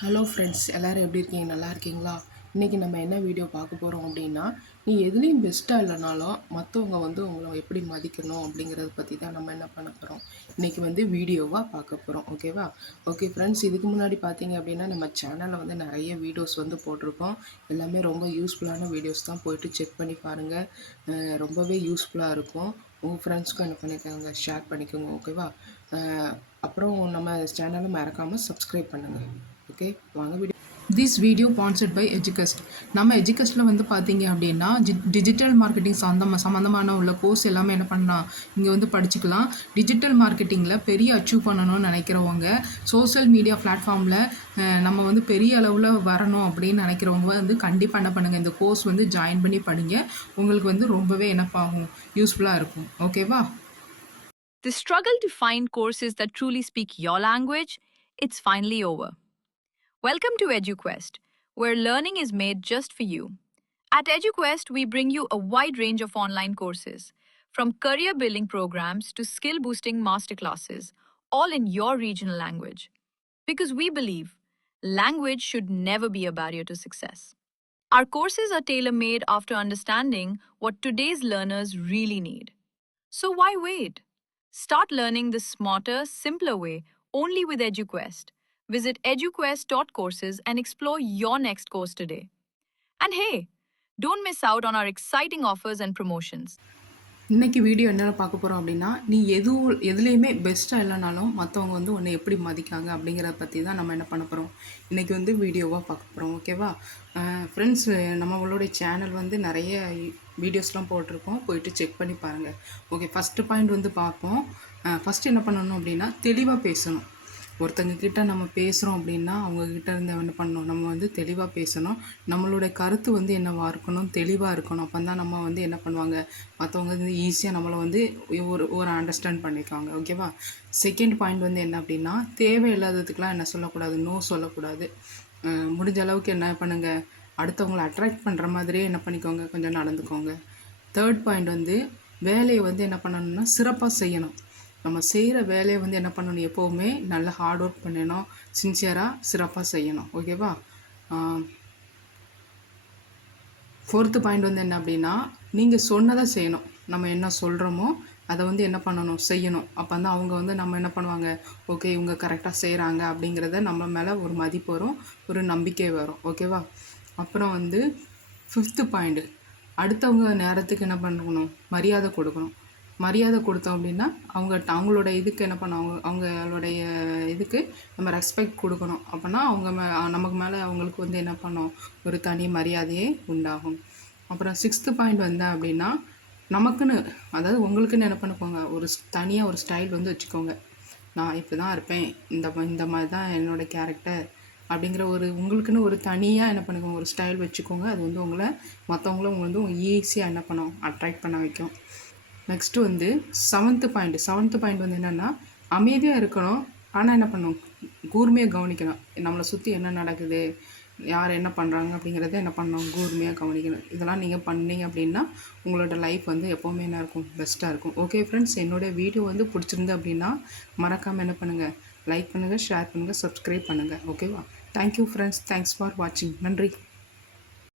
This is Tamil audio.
ஹலோ ஃப்ரெண்ட்ஸ், எல்லோரும் எப்படி இருக்கீங்க? நல்லா இருக்கீங்களா? இன்றைக்கி நம்ம என்ன வீடியோ பார்க்க போகிறோம் அப்படின்னா, நீ எதுலேயும் பெஸ்ட்டாக இல்லைனாலும் மற்றவங்க வந்து உங்களை எப்படி மதிக்கணும் அப்படிங்கிறத பற்றி தான் நம்ம என்ன பண்ண போகிறோம். இன்றைக்கி வந்து வீடியோவாக பார்க்க போகிறோம். ஓகேவா? ஓகே ஃப்ரெண்ட்ஸ், இதுக்கு முன்னாடி பார்த்தீங்க அப்படின்னா நம்ம சேனலில் வந்து நிறைய வீடியோஸ் வந்து போட்டிருக்கோம். எல்லாமே ரொம்ப யூஸ்ஃபுல்லான வீடியோஸ் தான், போயிட்டு செக் பண்ணி பாருங்கள். ரொம்பவே யூஸ்ஃபுல்லாக இருக்கும். உங்கள் ஃப்ரெண்ட்ஸ்க்கும் என்ன பண்ணிக்கோங்க, ஷேர் பண்ணிக்கோங்க. ஓகேவா? அப்புறம் நம்ம சேனலை மறக்காமல் சப்ஸ்கிரைப் பண்ணுங்கள். ஓகே, வாங்க video. This video sponsored by எஜுகஸ்ட். நம்ம எஜுகஸ்ட்டில் வந்து பார்த்தீங்க அப்படின்னா டிஜிட்டல் மார்க்கெட்டிங் சம்மந்தமான உள்ள கோர்ஸ் எல்லாமே என்ன பண்ணலாம், இங்கே வந்து படிச்சுக்கலாம். டிஜிட்டல் மார்க்கெட்டிங்கில் பெரிய அச்சீவ் பண்ணணும்னு நினைக்கிறவங்க, சோஷியல் மீடியா பிளாட்ஃபார்மில் நம்ம வந்து பெரிய அளவில் வரணும் அப்படின்னு நினைக்கிறவங்க வந்து கண்டிப்பாக என்ன பண்ணுங்கள், இந்த கோர்ஸ் வந்து ஜாயின் பண்ணி படிங்க. உங்களுக்கு வந்து ரொம்பவே என்னப்பாகும், யூஸ்ஃபுல்லாக இருக்கும். ஓகேவா? The struggle to find courses that truly speak your language, it's finally over. Welcome to EduQuest, where learning is made just for you. At EduQuest, we bring you a wide range of online courses, from career building programs to skill boosting masterclasses, all in your regional language. Because we believe language should never be a barrier to success. Our courses are tailor made after understanding what today's learners really need. So why wait? Start learning the smarter, simpler way only with EduQuest. Visit eduquest.courses and explore your next course today. And hey, don't miss out on our exciting offers and promotions. இன்றைக்கி வீடியோ என்ன பார்க்க போகிறோம் அப்படின்னா, நீ எதுலேயுமே பெஸ்ட்டாக இல்லைனாலும் மற்றவங்க வந்து உன்னை எப்படி மதிக்காங்க அப்படிங்கிறத பற்றி தான் நம்ம என்ன பண்ண போகிறோம். இன்றைக்கி வந்து வீடியோவாக பார்க்க போகிறோம். ஓகேவா ஃப்ரெண்ட்ஸ்? நம்மளுடைய சேனல் வந்து நிறைய வீடியோஸ்லாம் போட்டிருக்கோம், போயிட்டு செக் பண்ணி பாருங்கள். ஓகே, ஃபஸ்ட்டு பாயிண்ட் வந்து பார்ப்போம். ஃபஸ்ட்டு என்ன பண்ணணும் அப்படின்னா, தெளிவாக பேசணும். ஒருத்தங்க கிட்ட நம்ம பேசுகிறோம் அப்படின்னா அவங்கக்கிட்ட இருந்து என்ன பண்ணணும், நம்ம வந்து தெளிவாக பேசணும். நம்மளுடைய கருத்து வந்து என்னவாக இருக்கணும், தெளிவாக இருக்கணும். அப்போ தான் நம்ம வந்து என்ன பண்ணுவாங்க, மற்றவங்க வந்து ஈஸியாக நம்மளை வந்து ஒரு அண்டர்ஸ்டாண்ட் பண்ணிக்குவாங்க. ஓகேவா? செகண்ட் பாயிண்ட் வந்து என்ன அப்படின்னா, தேவையில்லாததுக்கெலாம் என்ன சொல்லக்கூடாது, நோ சொல்லக்கூடாது. முடிஞ்ச அளவுக்கு என்ன பண்ணுங்கள், அடுத்தவங்களை அட்ராக்ட் பண்ணுற மாதிரியே என்ன பண்ணிக்கோங்க, கொஞ்சம் நடந்துக்கோங்க. தேர்ட் பாயிண்ட் வந்து வேலையை வந்து என்ன பண்ணணும்னா சிறப்பாக செய்யணும். நம்ம செய்கிற வேலையை வந்து என்ன பண்ணணும், எப்போவுமே நல்லா ஹார்ட் ஒர்க் பண்ணணும், சின்சியராக சிறப்பாக செய்யணும். ஓகேவா? ஃபோர்த்து பாயிண்ட் வந்து என்ன அப்படின்னா, நீங்கள் சொன்னதை செய்யணும். நம்ம என்ன சொல்கிறோமோ அதை வந்து என்ன பண்ணணும், செய்யணும். அப்போ வந்து அவங்க வந்து நம்ம என்ன பண்ணுவாங்க, ஓகே இவங்க கரெக்டாக செய்கிறாங்க அப்படிங்கிறத நம்ம மேலே ஒரு மதிப்பு வரும், ஒரு நம்பிக்கை வரும். ஓகேவா? அப்புறம் வந்து ஃபிஃப்த்து பாயிண்ட்டு, அடுத்தவங்க நேரத்துக்கு என்ன பண்ணணும், மரியாதை கொடுக்கணும். மரியாதை கொடுத்தோம் அப்படின்னா அவங்களோட இதுக்கு என்ன பண்ணுவாங்க, அவங்களுடைய இதுக்கு நம்ம ரெஸ்பெக்ட் கொடுக்கணும். அப்போனா அவங்க நமக்கு மேலே அவங்களுக்கு வந்து என்ன பண்ணோம், ஒரு தனி மரியாதையே உண்டாகும். அப்புறம் சிக்ஸ்த்து பாயிண்ட் வந்தேன் அப்படின்னா, நமக்குன்னு அதாவது உங்களுக்குன்னு என்ன பண்ணிக்கோங்க, ஒரு தனியாக ஒரு ஸ்டைல் வந்து வச்சுக்கோங்க. நான் இப்படி தான் இருப்பேன், இந்த மாதிரி தான் என்னோடய கேரக்டர் அப்படிங்கிற ஒரு உங்களுக்குன்னு ஒரு தனியாக என்ன பண்ணிக்கோங்க, ஒரு ஸ்டைல் வச்சுக்கோங்க. அது வந்து உங்களை மற்றவங்களும் வந்து ஈஸியாக என்ன பண்ணும், அட்ராக்ட் பண்ண வைக்கும். நெக்ஸ்ட்டு வந்து செவன்த்து பாயிண்ட் வந்து என்னென்னா, அமைதியாக இருக்கணும். ஆனால் என்ன பண்ணணும், கூர்மையாக கவனிக்கணும். நம்மளை சுற்றி என்ன நடக்குது, யார் என்ன பண்ணுறாங்க அப்படிங்கிறத என்ன பண்ணணும், கூர்மையாக கவனிக்கணும். இதெல்லாம் நீங்கள் பண்ணீங்க அப்படின்னா உங்களோட லைஃப் வந்து எப்போவுமே என்ன இருக்கும், பெஸ்ட்டாக இருக்கும். ஓகே ஃப்ரெண்ட்ஸ், என்னோடய வீடியோ வந்து பிடிச்சிருந்து அப்படின்னா மறக்காமல் என்ன பண்ணுங்கள், லைக் பண்ணுங்கள், ஷேர் பண்ணுங்கள், சப்ஸ்கிரைப் பண்ணுங்கள். ஓகேவா? தேங்க்யூ ஃப்ரெண்ட்ஸ், தேங்க்ஸ் ஃபார் வாட்சிங். நன்றி.